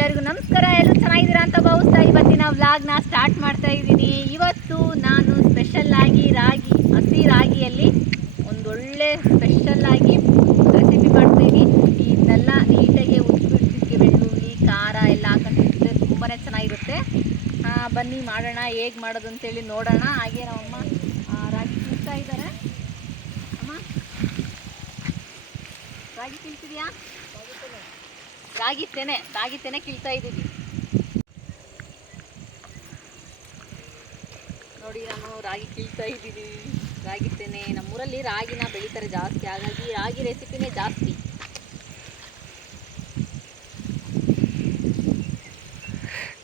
ಎಲ್ಲರಿಗೂ ನಮಸ್ಕಾರ. ಎಲ್ಲರೂ ಚೆನ್ನಾಗಿದ್ದೀರಾ ಅಂತ ಭಾವಿಸ್ತಾ ಇವತ್ತಿನ ವ್ಲಾಗ್ನ ಸ್ಟಾರ್ಟ್ ಮಾಡ್ತಾ ಇದ್ದೀನಿ. ಇವತ್ತು ನಾನು ಸ್ಪೆಷಲ್ ಆಗಿ ರಾಗಿ, ಹಸಿ ರಾಗಿಯಲ್ಲಿ ಒಂದೊಳ್ಳೆ ಸ್ಪೆಷಲ್ ಆಗಿ ರೆಸಿಪಿ ಮಾಡ್ತೀನಿ. ಇದನ್ನೆಲ್ಲ ನೀಟಾಗಿ ಉದ್ಬಿಟ್ಟಿದ್ದಕ್ಕೆ ಬೆಳ್ಳುಳ್ಳಿ, ಖಾರ ಎಲ್ಲ ಹಾಕೊಂಡಿದ್ರೆ ತುಂಬಾ ಚೆನ್ನಾಗಿರುತ್ತೆ. ಬನ್ನಿ ಮಾಡೋಣ, ಹೇಗೆ ಮಾಡೋದು ಅಂತೇಳಿ ನೋಡೋಣ. ಹಾಗೆ ನಮ್ಮಮ್ಮ ರಾಗಿ ತಿಂತಾ ಇದ್ದಾರೆ. ಅಮ್ಮ, ರಾಗಿ ತಿಂತಿದ್ಯಾ? ರಾಗಿ ತೆನೆ ರಾಗಿ ತೆನೆ ಕೀಳ್ತಾ ಇದ್ದೀವಿ ನೋಡಿ, ನಾನು ರಾಗಿ ಕೀಳ್ತಾ ಇದ್ದೀವಿ ರಾಗಿ ತೆನೆ ನಮ್ಮೂರಲ್ಲಿ ರಾಗಿನ ಬೆಳೀತಾರೆ ಜಾಸ್ತಿ. ಹಾಗಾಗಿ ರಾಗಿ ರೆಸಿಪಿನೇ ಜಾಸ್ತಿ.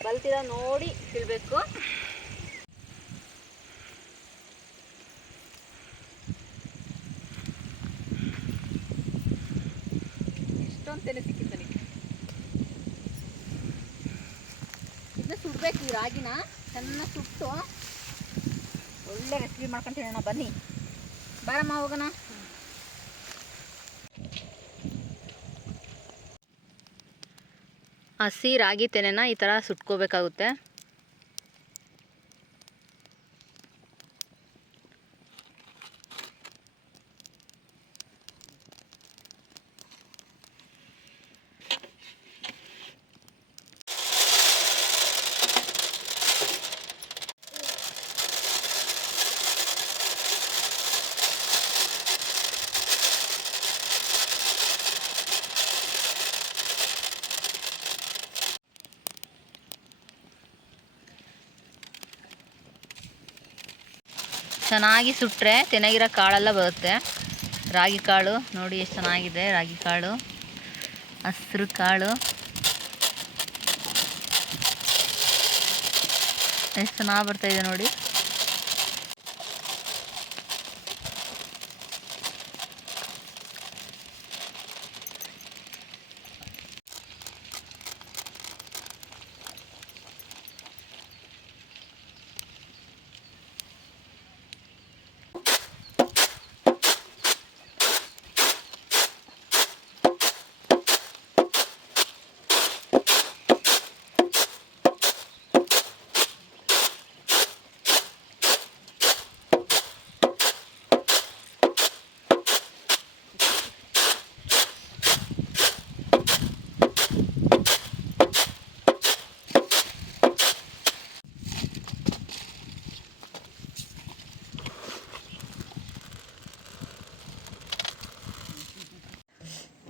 ಬಲ್ತಿರ ನೋಡಿ ಕೀಳ್ಬೇಕು. ಎಷ್ಟೊಂದು ತೆನೆ ಸಿಕ್ಕಿತ್ತು ಈ ರಾಗಿನ. ಚೆನ್ನಾಗಿ ಸುಟ್ಟು. ಒಳ್ಳೆ ರೆಸಿಪಿ ಮಾಡ್ಕೊಂಡು ಹೇಳೋಣ, ಬನ್ನಿ. ಬಾರಮ್ಮ, ಹೋಗೋಣ. ಹಸಿ ರಾಗಿ ತೆನೆನ ಈ ಥರ ಸುಟ್ಕೋಬೇಕಾಗುತ್ತೆ. ಚೆನ್ನಾಗಿ ಸುಟ್ಟರೆ ತೆನಗಿರೋ ಕಾಳೆಲ್ಲ ಬರುತ್ತೆ. ರಾಗಿ ಕಾಳು, ನೋಡಿ ಎಷ್ಟು ಚೆನ್ನಾಗಿದೆ ರಾಗಿ ಕಾಳು, ಹಸ್ರು ಕಾಳು. ಎಷ್ಟು ಚೆನ್ನಾಗಿ ಬರ್ತಾಯಿದೆ ನೋಡಿ.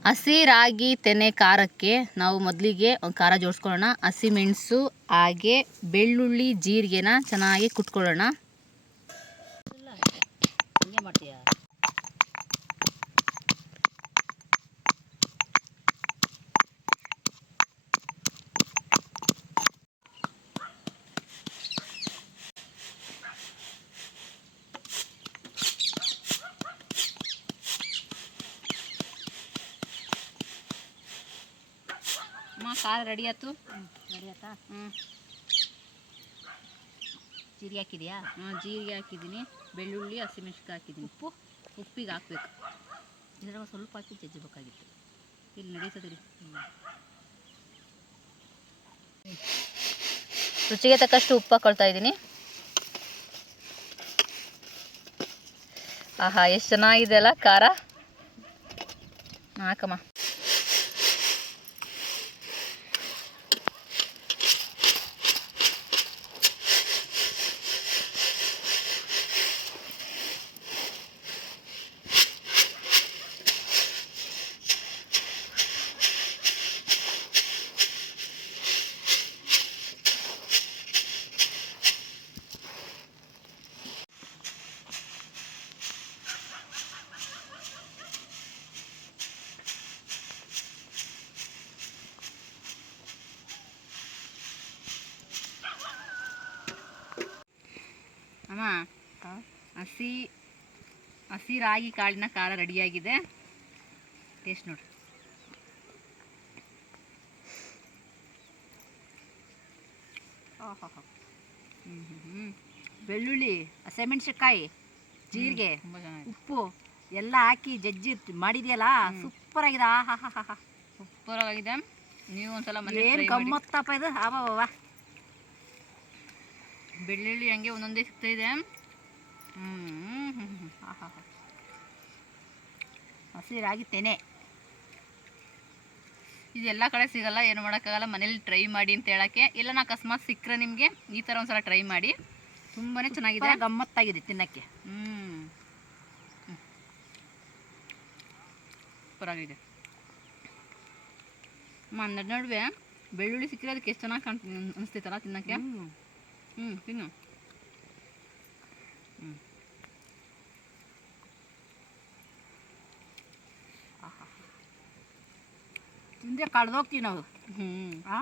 ಹಸಿ ರಾಗಿ ತೆನೆ ಖಾರಕ್ಕೆ ನಾವು ಮೊದಲಿಗೆ ಒಂದು ಖಾರ ಜೋಡಿಸ್ಕೊಳ್ಳೋಣ. ಹಸಿಮೆಣಸು ಹಾಗೆ ಬೆಳ್ಳುಳ್ಳಿ, ಜೀರಿಗೆನ ಚೆನ್ನಾಗಿ ಕುಟ್ಕೊಳ್ಳೋಣ ಹಂಗೆ ಮಾಡ್ತೀಯಾ ಅಮ್ಮ ಖಾರ ರೆಡಿ ಆಯ್ತು? ನಡೆಯತ್ತಾ ಹ್ಞೂ ಜೀರಿಗೆ ಹಾಕಿದೆಯಾ? ಹ್ಞೂ ಜೀರಿಗೆ ಹಾಕಿದ್ದೀನಿ. ಬೆಳ್ಳುಳ್ಳಿ ಹಸಿಮೆಣ್ಸಿನ್ಕಾಯಿ ಹಾಕಿದ್ದೀನಿ. ಉಪ್ಪು? ಉಪ್ಪಿಗೆ ಹಾಕ್ಬೇಕು. ಇದ್ರಾಗ ಸ್ವಲ್ಪ ಹಾಕಿ ಜಜ್ಜಬೇಕಾಗಿತ್ತು. ಇಲ್ಲಿ ನಡೀತದ್ರಿ ರುಚಿಗೆ ತಕ್ಕಷ್ಟು ಉಪ್ಪು ಹಾಕೊಳ್ತಾ ಇದ್ದೀನಿ. ಆಹಾ ಎಷ್ಟು ಚೆನ್ನಾಗಿದೆ ಅಲ್ಲ ಖಾರ? ಹಾಕಮ್ಮ ಅಮ್ಮ ಹಸಿ ಹಸಿ ರಾಗಿ ಕಾಳಿನ ಖಾರ ರೆಡಿಯಾಗಿದೆ. ಟೇಸ್ಟ್ ನೋಡಿ. ಆಹಾಹಾ. ಹ್ಞೂ ಹ್ಞೂ ಹ್ಞೂ ಬೆಳ್ಳುಳ್ಳಿ ಹಸಿಮೆಣ್ಸಿನ್ಕಾಯಿ ಜೀರಿಗೆ ಉಪ್ಪು ಎಲ್ಲ ಹಾಕಿ ಜಜ್ಜಿ ಮಾಡಿದ್ಯಲ್ಲ? ಸೂಪರ್ ಆಗಿದೆ ಸೂಪರ್ ಆಗಿದೆ ನೀವು ಒಂದ್ಸಲ ಮನೆ ಏನು. ಗಮ್ಮತ್ತಪ್ಪ ಇದು? ಬಾ ಬೆಳ್ಳುಳ್ಳಿ ಹಂಗೆ ಒಂದೊಂದೇ ಸಿಗ್ತಾ ಇದೆ. ಹ್ಞೂ ಹಸಿರಾಗಿ ತೆನೆ ಇದೆಲ್ಲ ಕಡೆ ಸಿಗಲ್ಲ ಏನು ಮಾಡೋಕ್ಕಾಗಲ್ಲ ಮನೇಲಿ ಟ್ರೈ ಮಾಡಿ ಅಂತ ಹೇಳೋಕ್ಕೆ. ಇಲ್ಲ ನಾ ಅಕಸ್ಮಾತ್ ಸಿಕ್ಕರೆ ನಿಮಗೆ ಈ ಥರ ಒಂದ್ಸಲ ಟ್ರೈ ಮಾಡಿ. ತುಂಬಾ ಚೆನ್ನಾಗಿದೆ. ಗಮ್ಮತ್ತಾಗಿದೆ ತಿನ್ನಕ್ಕೆ. ಹ್ಞೂ ಸೂಪರಾಗಿದೆ. ಮಾ ನಡುವೆ ಬೆಳ್ಳುಳ್ಳಿ ಸಿಕ್ಕರೆ ಅದಕ್ಕೆ ಎಷ್ಟು ಚೆನ್ನಾಗಿ ಕಾಣ್ತೀನಿ ಅನಿಸ್ತೈತಲ್ಲ ತಿನ್ನಕ್ಕೆ? ಹ್ಮ್. ಹ್ಞೂ ತಿನ್ನು. ತಿಂದ್ರೆ ಕಳ್ದೋಗ್ತೀವಿ ನಾವು. ಹ್ಞೂ ಆ?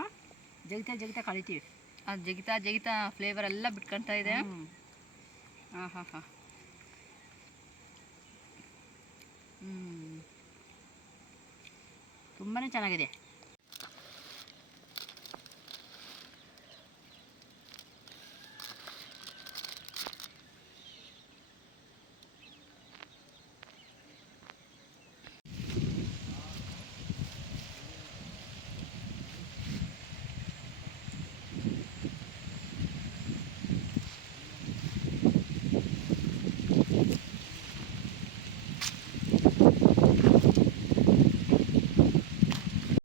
ಜಗಿತಾ ಜಗಿತಾ ಕಳಿತೀವಿ. ಅದು ಜಗಿತಾ ಜಗಿತಾ ಫ್ಲೇವರ್ ಎಲ್ಲ ಬಿಟ್ಕೊಳ್ತಾ ಇದೆ. ಹಾಂ ಹಾಂ ಹಾಂ ಹ್ಞೂ ತುಂಬಾನೇ ಚೆನ್ನಾಗಿದೆ.